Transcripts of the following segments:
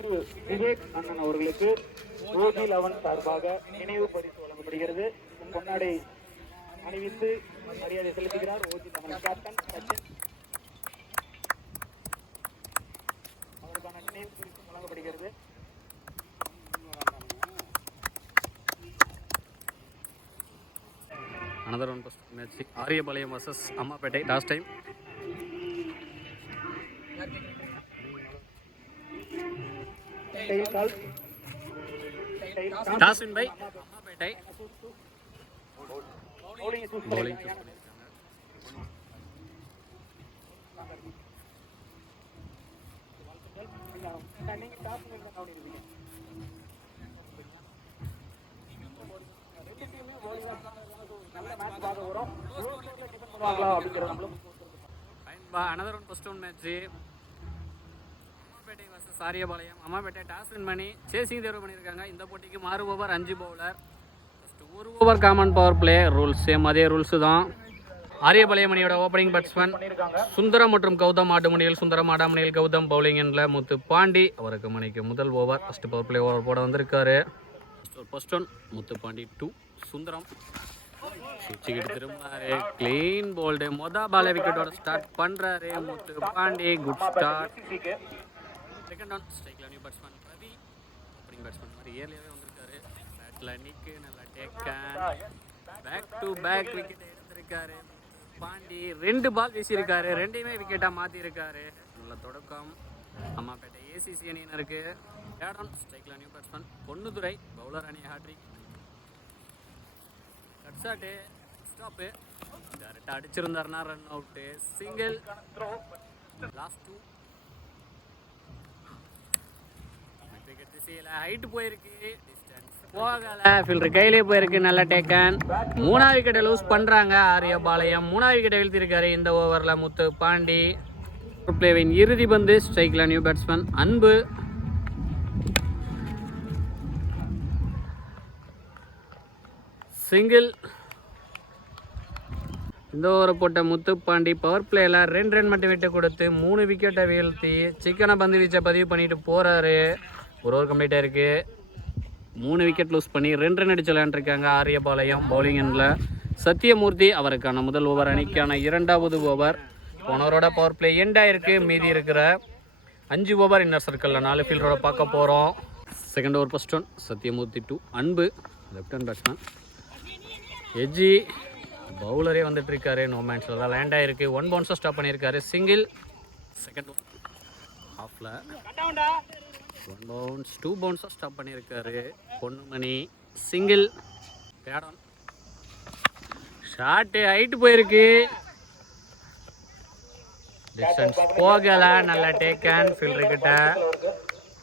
திரு விவேக் அண்ணன் அவர்களுக்கு ஓஜி 11 சார்பாக நினைவு பரிசு வழங்கப்படுகிறது. பொன்னாடை அணிவித்து மரியாதை செலுத்துகிறார் ஓஜி 11 கேப்டன் சச்சின். அவருக்கான நினைவு பரிசு வழங்கப்படுகிறது. Another one first match Aryapalayam versus Ammapettai last time. Toss win by Ammapettai. Bowling another one first round match Ammapettai versus Aryapalayam. Ammapettai toss win பண்ணி சேசிங் தேர்வு பண்ணியிருக்காங்க. இந்த போட்டிக்கு 6 over 5 bowler. First 1 over common power play rules same அதே rules தான். ஆரியபாளையம் அணியோட opening batsman Sundaram மற்றும் கௌதம் ஆடுமணியில் சுந்தரம் ஆடாமணியில் கௌதம் பவுலிங் என்ற முத்து பாண்டி அவருக்கு மணிக்கு முதல் over first power play over போட வந்திருக்காரு. ஃபர்ஸ்ட் ஒன் முத்து பாண்டி 2 சுந்தரம் சுவிட்சுக்கிட்டு திரும்பினாரு. கிளீன் போல்டு பால விக்கெட்டோட ஸ்டார்ட் பண்றாரு Muthu Pandi. Good start. Second one ஸ்ட்ரைக்ல new batsman Ravi opening batsman மாதிரி ஏர்லியாவே வந்திருக்காரு. பேட்ல நிக்கு நல்லா taken back to back wicket எடுத்திருக்காரு பாண்டி. 2 பால் வீசியிருக்காரு. 2யுமே விக்கெட்டா மாத்திருக்காரு. நல்ல தொடக்கம் அம்மாப்பேட்டை ஏசிசி அணியினருக்கு. தேர்ட் ஒன் ஸ்ட்ரைக்ல நியூ பேட்ஸ்மேன் பொன்னுதுரை பவுலர் அணி ஹேட்ரிக். கட் ஷாட்டு ஸ்டாப்பு டேரக்டா அடிச்சிருந்தாருன்னா run out. Single last 2 wicket திசையில ஹைட் போயிருக்கு. டிஸ்டன்ஸ் போகல. ஃபீல்டர் கையிலே போயிருக்கு. நல்ல டேக்கன். 3ஆவது விக்கெட்டை லூஸ் பண்றாங்க ஆரியபாளையம். 3ஆவது விக்கெட்டை வீழ்த்திருக்காரு இந்த ஓவர்ல முத்து பாண்டி. பிளேவின் இறுதி பந்து ஸ்ட்ரைக்ல நியூ பேட்ஸ்மேன் அன்பு. சிங்கிள். இந்த ஓவரை போட்ட முத்துப்பாண்டி பவர் பிளேயில் 2 ரன் மட்டும் விட்டு கொடுத்து 3 விக்கெட்டை வீழ்த்தி சிக்கனை பந்து வீச்சை பதிவு பண்ணிட்டு போறாரு. ஒரு ஓவர் கம்ப்ளீட் ஆயிருக்கு. 3 விக்கெட் லூஸ் பண்ணி 2 ரன் அடிச்சு விளையாண்டுருக்காங்க ஆரியபாளையம் பவுலிங் எண்ணில். சத்தியமூர்த்தி அவருக்கான முதல் ஓவர் அணிக்கான 2வது ஓவர். போனவரோட பவர் பிளே எண்ட் ஆயிருக்கு. மீதி இருக்கிற 5 ஓவர் இன்னர் சர்க்கிளில் 4 ஃபீல்டரோட பார்க்க போகிறோம். Second over first one Sathyamoorthy 2 Anbu left hand batsman. எஜ்ஜி பவுலரே வந்துட்டு இருக்காரு. நோ மேன்ஸில் தான் லேண்ட் ஆயிருக்கு. 1 பவுன்ஸாக ஸ்டாப் பண்ணியிருக்காரு. சிங்கிள். செகண்ட் ஹாஃப்ல 1 பவுன்ஸ் 2 பவுன்ஸாக ஸ்டாப் பண்ணியிருக்காரு Ponnumani. Single. Third one shot height போயிருக்கு. டிஸ்டன்ஸ் போகல. நல்ல டேக்கன் ஃபீல்டர் கிட்ட.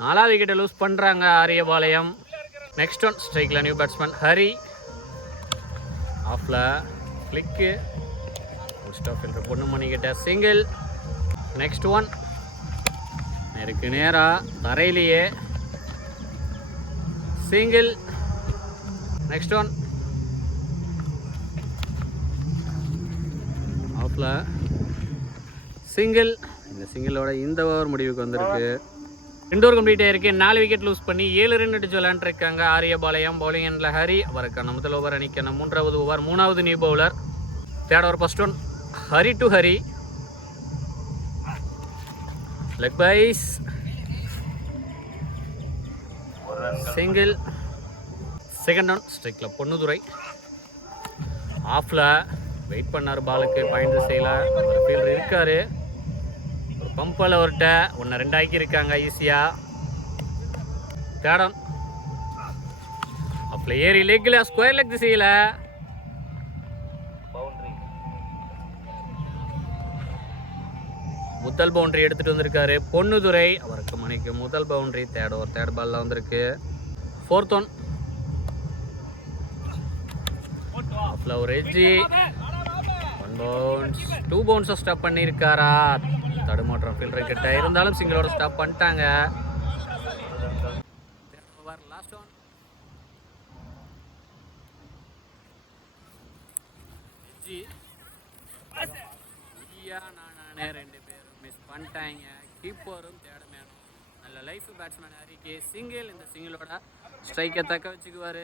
4ஆவது விக்கெட்டை லூஸ் பண்ணுறாங்க ஆரியபாளையம். நெக்ஸ்ட் ஒன் ஸ்ட்ரைக்கில் நியூ பேட்ஸ்மேன் ஹரி. ஆஃப்ல கிளிக்கு ஸ்டாப் ஃபீல்டர் பொண்ணுமணி கிட்ட. சிங்கிள். நெக்ஸ்ட் ஒன் நேருக்கு நேராக தரையிலேயே. சிங்கிள். நெக்ஸ்ட் ஒன் ஆஃப்ல சிங்கிள். இந்த சிங்கிளோட இந்த ஓவர் முடிவுக்கு வந்திருக்கு. 2 ஓவர் கம்ப்ளீட் ஆயிருக்கு. 4 விக்கெட் லூஸ் பண்ணி 7 ரன் அடிச்சு விளையாண்டுருக்காங்க ஆரியபாளையம் பவுலிங் எண்ணில் ஹரி அவருக்கான முதல் ஓவர் அணிக்கான 3வது ஓவர். 3வது new bowler. Third over first one Hari to Hari leg byes. Single. Second one ஸ்ட்ரைக்ல பொன்னுதுரை. ஆஃப்ல வெயிட் பண்ணார் பாலுக்கு பாயிண்ட் திசையில். ஒரு ஃபீல்டர் இருக்காரு. ஒரு பம்பில் ஒருட்ட 1-2 ஆக்கியிருக்காங்க ஈஸியாக. தேர்ட் ஒன் ஆஃப்ல ஏறி லெக்கில் ஸ்கொயர் லெக் திசையில். முதல் பவுண்டரி எடுத்துட்டு வந்திருக்காரு பொன்னுதுரை அவருக்கு மணிக்கு முதல் பவுண்டரி. தேர்ட் பால்ல வந்திருக்கு. ஃபோர்த் ஒன் ஆஃப்ல ஒரு எட்ஜி 1 பவுன்ஸ் 2 பவுன்ஸை ஸ்டாப் பண்ணியிருக்காரா. தடுமாற்றம் ஃபீல்டர் கிட்ட இருந்தாலும் சிங்கிளோட ஸ்டாப் பண்ணிட்டாங்க. லாஸ்ட் ஒன் நானே 2 பேரும் மிஸ் பண்ணிட்டாங்க. கீப்பரும் தேடமேனும் நல்ல இதில் லைஃப் பேட்ஸ்மேன் ஹரிக்கு சிங்கிள். இந்த சிங்கிளோட ஸ்ட்ரைக்கை தக்க வச்சுக்குவார்.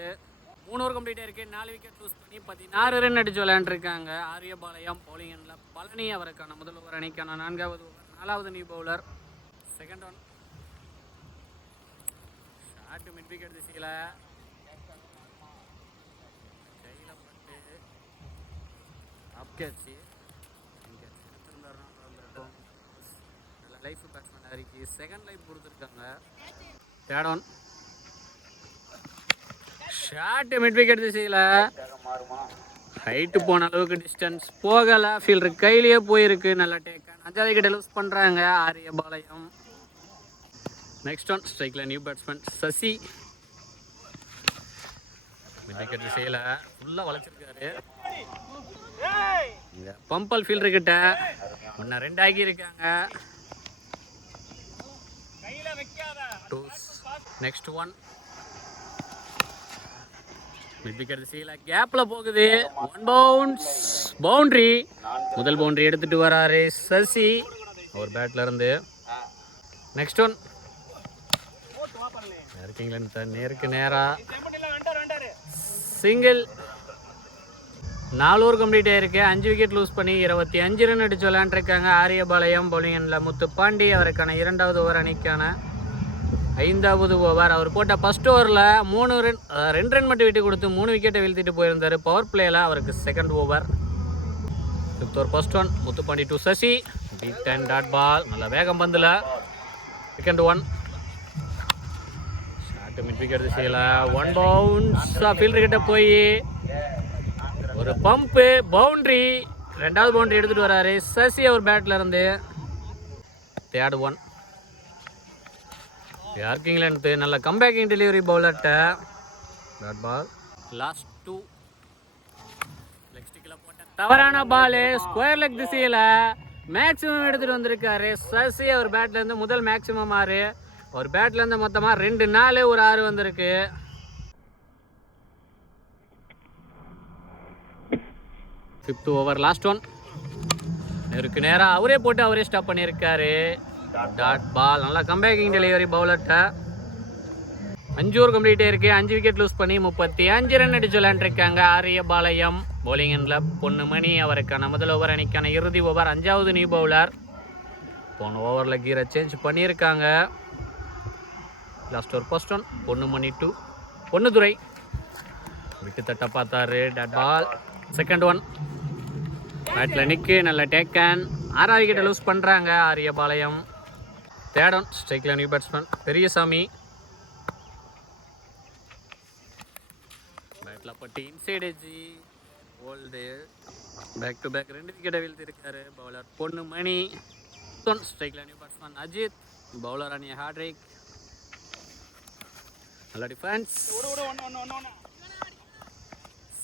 3 ஓவர் கம்ப்ளீட்டாக இருக்குது. 4 விக்கெட் லூஸ் பண்ணி 16 ரன் அடிச்சு விளையாண்டுருக்காங்க. ஆரியபாளையம் பவுலிங் எண்ணில் பழனி அவருக்கான முதல் ஓவர் அணிக்கான 4வது ஓவர். 4வது new bowler. Second one short mid wicket திசையில் கையில் பட்டு அப்கேட்சி எடுத்திருந்தாருன்னா லைஃப் பேட்ஸ்மேன் ஹரிக்கு செகண்ட் லைஃப் கொடுத்துருக்காங்க. Third one short mid wicket திசையில் ஹைட்டு போன அளவுக்கு டிஸ்டன்ஸ் போகலை. ஃபீல்டர் கையிலேயே போயிருக்கு. நல்ல டேக்கன். 5வது விக்கெட் லூஸ் பண்ணுறாங்க ஆரியபாளையம். நெக்ஸ்ட் ஒன் ஸ்ட்ரைக்கில் new batsman Sasi. Mid wicket திசையில் ஃபுல்லாக வளைச்சிருக்காரு. பம்பல் ஃபீல்டர்கிட்ட 1-2 ஆகியிருக்காங்க. நெக்ஸ்ட் ஒன் மிட் விக்கெட் திசையில் கேப்பில் போகுது. 1 பவுன்ஸ் பவுண்ட்ரி. முதல் பவுண்ட்ரி எடுத்துகிட்டு வராரு சசி ஒரு பேட்டில் இருந்து. நெக்ஸ்ட் ஒன் இருக்கீங்களா நேருக்கு நேராக சிங்கிள். 4 ஓவர் கம்ப்ளீட் ஆகிருக்கு. 5 விக்கெட் லூஸ் பண்ணி 25 ரன் அடிச்சு விளையாண்டுருக்காங்க ஆரியபாளையம் பவுலிங் எண்ணில் முத்து பாண்டி அவருக்கான 2வது ஓவர் அணிக்கான 5வது ஓவர். அவர் போட்ட ஃபர்ஸ்ட் ஓவரில் 2 ரன் மட்டும் விட்டு கொடுத்து 3 விக்கெட்டை வீழ்த்திட்டு போயிருந்தார். பவர் பிளேயில் அவருக்கு second over. 5th over first one Muthupandi to Sasi. Beat and dot ball. நல்ல வேகம் பந்தில். Second one short mid wicket திசையில் 1 பவுன்ஸ் ஃபீல்டர்கிட்ட போய் ஒரு பம்பு பவுண்ட்ரி. 2வது பவுண்ட்ரி எடுத்துகிட்டு வராரு சசி அவர் பேட்டில் இருந்து. தேர்ட் ஒன் யார்கிங்லேருந்து நல்ல கம்பேக்கிங் டெலிவரி பவுலர்கிட்ட டாட் பால். லாஸ்ட் 2 லெக் ஸ்டிக்கில் போட்ட தவறான பால். ஸ்கொயர் லெக் திசையில் மேக்ஸிமம் எடுத்துகிட்டு வந்திருக்காரு சசி அவர் பேட்லேருந்து. முதல் மேக்ஸிமம் 6. ஒரு பேட்லேருந்து மொத்தமாக 2 4 ஒரு 6 வந்திருக்கு. 5th ஓவர் லாஸ்ட் ஒன் நேருக்கு நேராக அவரே போட்டு அவரே ஸ்டாப் பண்ணியிருக்காரு. Dot ball. நல்லா கம்பேக்கிங் டெலிவரி பவுலர்கிட்ட. 5 ஓவர் கம்ப்ளீட் ஆயிருக்கு. 5 விக்கெட் லூஸ் பண்ணி 35 ரன் அடிச்சு விளையாண்டுருக்காங்க ஆரியபாளையம் பவுலிங் எண்ணில் பொன்னுமணி அவருக்கான முதல் ஓவர் அணிக்கான இறுதி ஓவர். 5வது நியூ பவுலர். போன ஓவரில் கீரை சேஞ்ச் பண்ணியிருக்காங்க. Last over first one Ponnumani to Ponnudurai. விட்டு தட்ட பார்த்தாரு. Dot ball. செகண்ட் ஒன் பேட்டில் நிற்கு. நல்ல டேக்கன். 6வது விக்கெட்டை லூஸ் பண்ணுறாங்க ஆரியபாளையம். தேர்ட் ஒன் ஸ்ட்ரைக்கில் நியூ பேட்ஸ்மேன் பெரியசாமி. பேட்டில் பட்டு inside edge bowled. Back to back 2 விக்கெட்டை வீழ்த்திருக்காரு பவுலர் பொன்னுமணி. ஸ்ட்ரைக்கில் நியூ பேட்ஸ்மேன் அஜித். பவுலர் அணிய ஹார்ட்ரிக். நல்ல defence.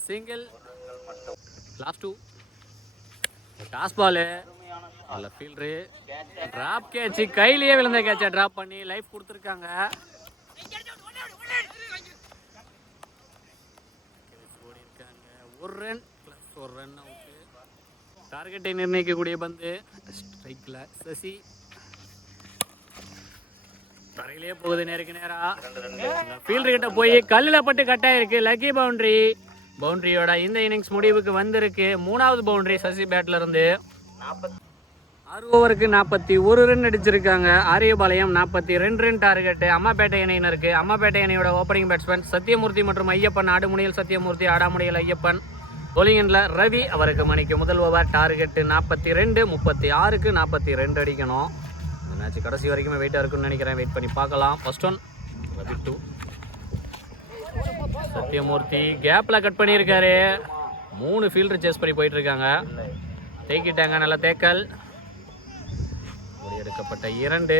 Single. Last 2 toss ball. நல்ல ஃபீல்டரு. Drop catch. கையிலேயே விழுந்த கேட்சை டிராப் பண்ணி லைஃப் கொடுத்துருக்காங்க. ஒரு ரன் ப்ளஸ் 1 ரன் அவுட்டு. டார்கெட்டை நிர்ணயிக்கக்கூடிய பந்து. ஸ்ட்ரைக்கில் சசி. தரையிலே போகுது நேருக்கு நேராக. ஃபீல்டர்கிட்ட போய் கல்லில் பட்டு கட்டாயிருக்கு. Lucky boundary. பவுண்ட்ரியோட இந்த இன்னிங்ஸ் முடிவுக்கு வந்திருக்கு. 3வது பவுண்ட்ரி சசி பேட்டில் இருந்து. 6 ஓவருக்கு 41 ரன் அடிச்சிருக்காங்க ஆரியபாளையம். 42 ரன் டார்கெட்டு அம்மாப்பேட்டை அணியினருக்கு. அம்மாப்பேட்டை அணியோட ஓப்பனிங் பேட்ஸ்மேன் சத்தியமூர்த்தி மற்றும் ஐயப்பன். ஆடுமுனையில் சத்தியமூர்த்தி, ஆடாமுனையில் ஐயப்பன். bowling எண்ணில் ரவி அவருக்கு மணிக்கு முதல் ஓவர். டார்கெட்டு 42. 36க்கு 42 அடிக்கணும். இந்த மேட்ச் கடைசி வரைக்குமே வெயிட்டாக இருக்குன்னு நினைக்கிறேன். வெயிட் பண்ணி பார்க்கலாம். ஃபர்ஸ்ட் ஒன் ரவி 2 சத்தியமூர்த்தி கேப்பில் கட் பண்ணியிருக்காரு. 3 ஃபீல்டர் சேஸ் பண்ணி போயிட்டுருக்காங்க. தேக்கிட்டாங்க. நல்ல தேக்கல். எடுக்கப்பட்ட 2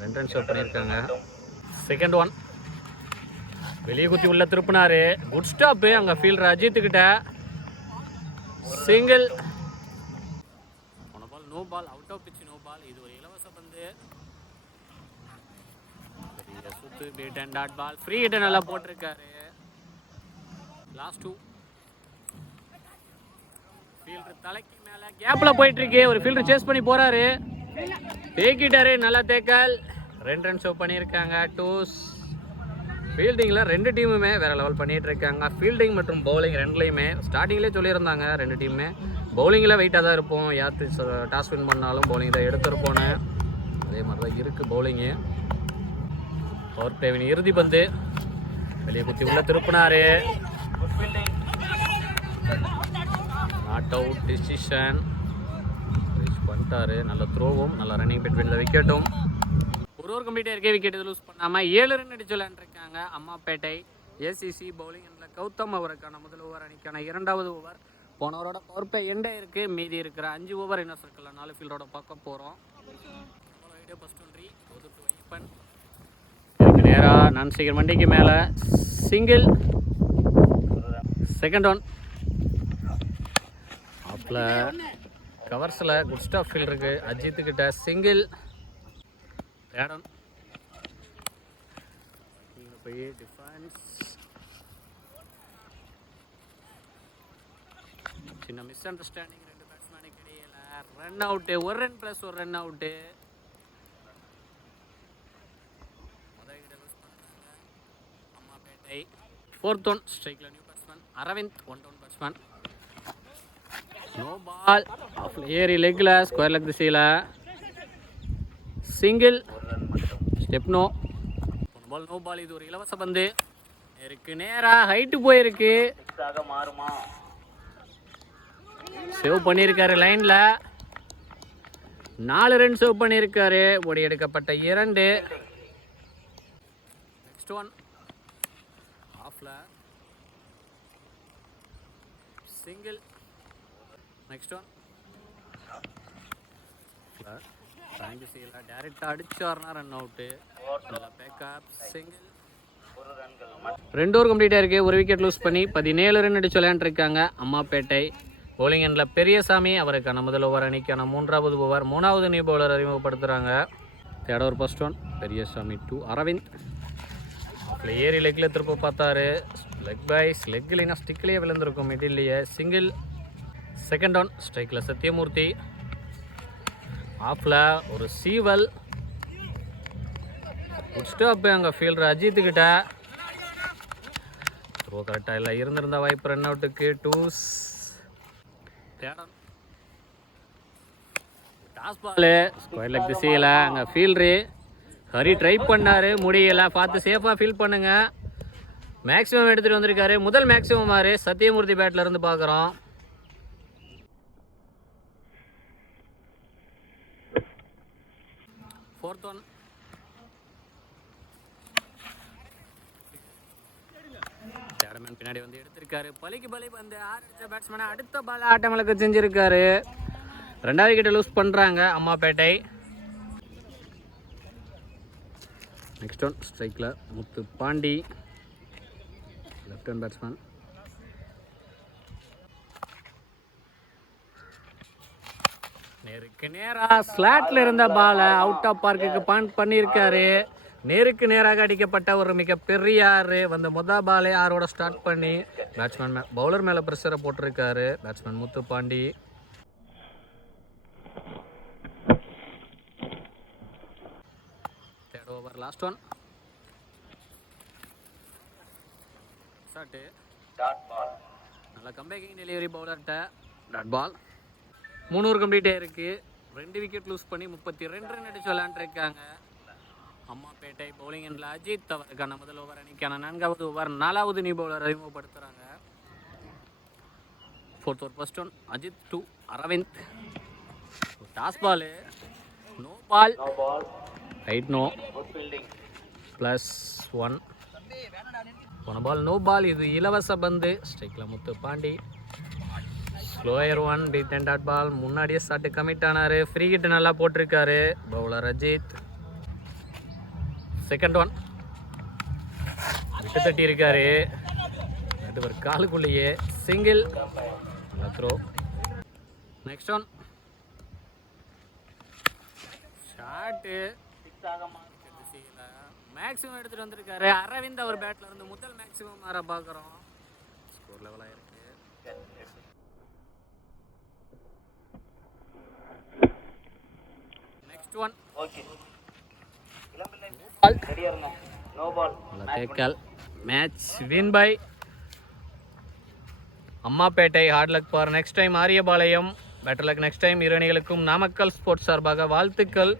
ரன் ஷோட் பண்ணியிருக்காங்க. செகண்ட் ஒன் வெளியே குத்தி உள்ள திருப்பினாரு. குட் ஸ்டாப்பு அங்கே ஃபீல்டர் அஜித்துக்கிட்ட. Single. Ball no ball. Out of pitch no ball. இது ஒரு இலவச பந்து. சுத்து beat and dot ball. Free ஹிட்டை நல்லா போட்டிருக்காரு. லாஸ்ட் 2 ஃபீல்டர் தலைக்கு மேலே கேப்பில் போயிட்டு இருக்கு. ஒரு ஃபீல்டர் சேஸ் பண்ணி போறாரு. தேக்கிட்டாரு. நல்லா தேக்கல். 2 ரன் சேவ் பண்ணியிருக்காங்க. டூஸ். ஃபீல்டிங்கில் 2 டீமுமே வேறு லெவல் பண்ணிகிட்டு இருக்காங்க. ஃபீல்டிங் மற்றும் பவுலிங் ரெண்டுலேயுமே ஸ்டார்டிங்லேயே சொல்லியிருந்தாங்க 2 டீமுமே பவுலிங்கில் வெயிட்டாக தான் இருப்போம், யாருக்கு டாஸ் வின் பண்ணாலும் பவுலிங் தான் எடுத்திருப்போன்னு. அதே மாதிரி தான் இருக்குது பவுலிங்கு. பவர் பிளேவின் இறுதி பந்து வெளியே குத்தி உள்ள திருப்பினாரு. நாட் அவுட் டிசிஷன் ரீச் பண்ணிட்டாரு. நல்ல த்ரோவும் நல்ல ரன்னிங் பிட்வீன் த விக்கெட்டும். ஒரு கம்ப்ளீட்டாக இருக்கே, விக்கெட் லூஸ் பண்ணாமல் 7 ரன் அடிச்சு விளையாண்டுருக்காங்க அம்மாப்பேட்டை. ஏசிசி பவுலிங் எண்ணில் கௌதம் அவருக்கான முதல் ஓவர் அணிக்கான 2வது ஓவர். போன ஓவரோட பவர் பிளே எண்டே இருக்குது. மீதி இருக்கிற 5 ஓவர் இன்னும் சர்க்கிளில் 4 ஃபீல்டோட பார்க்க போகிறோம். ஃபர்ஸ்ட் ஒன் இதுக்கு நேராக நான் சீக்கிரம் வண்டிக்கு மேலே சிங்கிள். செகண்ட் ஒன் ஆப்பில் கவர்ஸில் குட் ஸ்டாப் ஃபீல்ட் இருக்குது. அஜித்துக்கிட்ட சிங்கிள். தேர்ட் ஒன் போய் டிஃபென்ஸ் சின்ன மிஸ் அண்டர்ஸ்டாண்டிங் 2 பேட்ஸ்மேனுக்கு இடையில. Run out, 1 run plus 1 run out. Ammapettai. 4th one ஸ்ட்ரைக்கில் new batsman Aravind. 1 down batsman. No ball. ஏரி லெக்கில் ஸ்கொயர் லெக் திசையில் single. Step no. Ball no ball. இது ஒரு இலவச பந்து. இருக்கு நேராக ஹைட்டு போயிருக்கு. சேவ் பண்ணியிருக்காரு லைனில். 4 ரன் சேவ் பண்ணியிருக்காரு. ஓடி எடுக்கப்பட்ட 2. நெக்ஸ்ட் ஒன் ஆஃப்ல சிங்கிள். நெக்ஸ்ட் ஒன் டேரக்டாக அடிச்சார்னா run out. Backup single. 2 over கம்ப்ளீட்டாக இருக்குது. 1 விக்கெட் லூஸ் பண்ணி 17 ரன் அடிச்சு விளையாண்டுருக்காங்க அம்மாப்பேட்டை. பவுலிங் எண்ணில் பெரியசாமி அவருக்கான முதல் ஓவர் அணிக்கான 3வது ஓவர். 3வது நியூ பவுலர் அறிமுகப்படுத்துகிறாங்க. Third over first one Periyasamy 2 Aravind. ஏரி லெக்கில் திருப்ப பார்த்தாரு. லெக் பைஸ் லெக் இல்லைன்னா ஸ்டிக்லேயே விழுந்திருக்கும் மிடில்லையே. சிங்கிள். செகண்ட் ஒன் ஸ்ட்ரைக்கில் சத்யமூர்த்தி. ஆஃபில் ஒரு சீவல். குட் ஸ்டாப் அங்கே ஃபீல்டர் அஜித்துக்கிட்ட. த்ரோ கரெக்டாக இல்லை. இருந்திருந்த வாய்ப்பு ரன் அவுட்டுக்கு. டூஸ். டாஸ் பாலு ஸ்கொயர் லெக் திசையில் அங்கே ஃபீல்டரு ஹரி ட்ரை பண்ணார், முடியலை. பார்த்து சேஃபாக ஃபீல் பண்ணுங்க. மேக்ஸிமம் எடுத்துகிட்டு வந்திருக்காரு. முதல் மேக்ஸிமம் மாறு சத்யமூர்த்தி பேட்டில் இருந்து பார்க்குறோம். ஃபோர்த் ஒன் பேட்ஸ்மேன் பின்னாடி வந்து எடுத்திருக்காரு. பலிக்கு பலி வந்து 6 அடிச்ச பேட்ஸ்மேனை அடுத்த பால் ஆட்டமிழக்க செஞ்சிருக்காரு. 2வது விக்கெட்டை லூஸ் பண்ணுறாங்க அம்மாப்பேட்டை. நெக்ஸ்ட் ஒன் ஸ்ட்ரைக்கில் Muthu Pandi left hand batsman. நேருக்கு நேராக ஸ்லாட்டில் இருந்த பாலை அவுட் ஆஃப் பார்க்குக்கு பாயிண்ட் பண்ணியிருக்காரு. நேருக்கு நேராக அடிக்கப்பட்ட ஒரு மிகப்பெரிய 6 வந்து மொதல் பாலே 6ஓட ஸ்டார்ட் பண்ணி பேட்ஸ்மேன் பவுலர் மேலே ப்ரெஷரை போட்டிருக்காரு batsman Muthu Pandi. Third over last one shot. நல்லா கம்பேக்கிங் டெலிவரி பவுலர்கிட்ட. Dot ball. 3 ஓவர் கம்ப்ளீட் ஆகிருக்கு. 2 விக்கெட் லூஸ் பண்ணி 32 ரன் அடிச்சு விளையாண்டுருக்காங்க அம்மாப்பேட்டை. பவுலிங் எண்ணில் அஜித் அவருக்கான முதல் ஓவர் அணிக்கான 4வது ஓவர். 4வது நியூ பவுலர் அறிமுகப்படுத்துகிறாங்க. 4th over first one Ajith 2 Aravind. Toss ball no ball. Right no +1. போன பால் நோ பால். இது இலவச பந்து. ஸ்ட்ரைக்கில் Muthu Pandi. Slower 1 beat and dot ball. முன்னாடியே ஸ்டார்ட் கமிட் ஆனார். ஃப்ரீ ஹிட் நல்லா போட்டிருக்காரு பவுலர் அஜித். செகண்ட் ஒன் விட்டு தட்டி இருக்காரு. நடுவர் காலுக்குள்ளேயே single. Throw. Next one shot. Maximum எடுத்துகிட்டு வந்திருக்காரு அரவிந்த். அவர் பேட்டில் இருந்து முதல் மேக்ஸிமம் மாற பார்க்குறோம். ஸ்கோர் லெவலாக இருக்கு. நெக்ஸ்ட் ஒன் ரெடியா இருங்க. No ball. தேக்கல். Match win by Ammapettai. Hard luck for next time Ariyapalayam. Better luck next time. இரு அணிகளுக்கும் நாமக்கல் ஸ்போர்ட்ஸ் சார்பாக வாழ்த்துக்கள்.